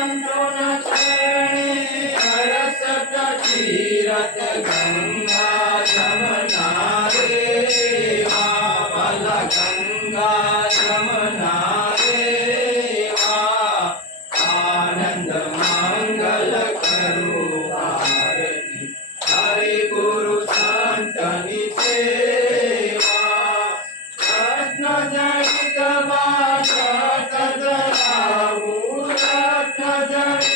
संतों चरणे हरसत तीरथ गंगा जमुना रे वाल गंगा जमुना रे आनंद मंगल करो आरती हरे गुरु संतनि सेवा रत्न जनित बात तदराऊ रत्न जनित